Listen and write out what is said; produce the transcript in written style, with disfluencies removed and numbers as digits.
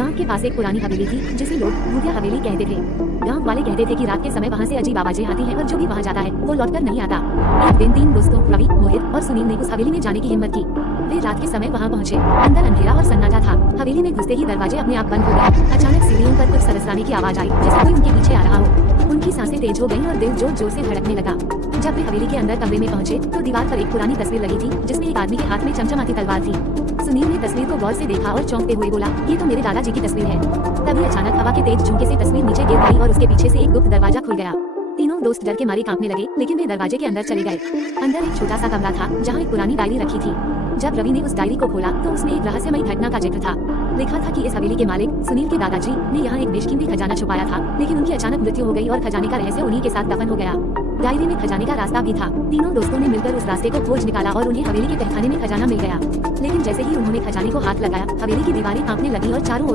गांव के पास एक पुरानी हवेली थी जिसे लोग भूतिया हवेली कहते थे। गांव वाले कहते थे कि रात के समय वहां से अजीब आवाजें आती हैं और जो भी वहां जाता है वो लौटकर नहीं आता। एक दिन 3 दोस्तों रवि, मोहित और सुनील ने उस हवेली में जाने की हिम्मत की। वे रात के समय वहां पहुंचे। अंदर अंधेरा और सन्नाटा था। हवेली में घुसते ही दरवाजे अपने आप बंद हो गए। अचानक सीढ़ियों पर कुछ सरसराने की आवाज आई, जैसे कोई उनके पीछे आ रहा हो। उनकी सांसें तेज हो गईं और दिल जोर जोर से धड़कने लगा। जब वे हवेली के अंदर कमरे में पहुंचे तो दीवार पर एक पुरानी तस्वीर लगी थी जिसमें एक आदमी के हाथ में चमचमाती तलवार थी। सुनील ने तस्वीर को गौर से देखा और चौंकते हुए बोला, ये तो मेरे दादाजी की तस्वीर है। तभी अचानक हवा के तेज झोंके से तस्वीर नीचे गिर गई और उसके पीछे से एक गुप्त दरवाजा खुल गया। तीनों दोस्त डर के मारे कांपने लगे, लेकिन वे दरवाजे के अंदर चले गए। अंदर एक छोटा सा कमरा था जहाँ एक पुरानी डायरी रखी थी। जब रवि ने उस डायरी को खोला तो उसमें एक रहस्यमयी घटना का जिक्र था। लिखा था कि इस हवेली के मालिक सुनील के दादाजी ने यहाँ एक बेशकीमती खजाना छुपाया था, लेकिन उनकी अचानक मृत्यु हो गई और खजाने का रहस्य उन्हीं के साथ दफन हो गया। डायरी में खजाने का रास्ता भी था। तीनों दोस्तों ने मिलकर उस रास्ते को खोज निकाला और उन्हें हवेली के तहखाने में खजाना मिल गया। लेकिन जैसे ही उन्होंने खजाने को हाथ लगाया, हवेली की दीवारें कांपने लगी और चारों ओर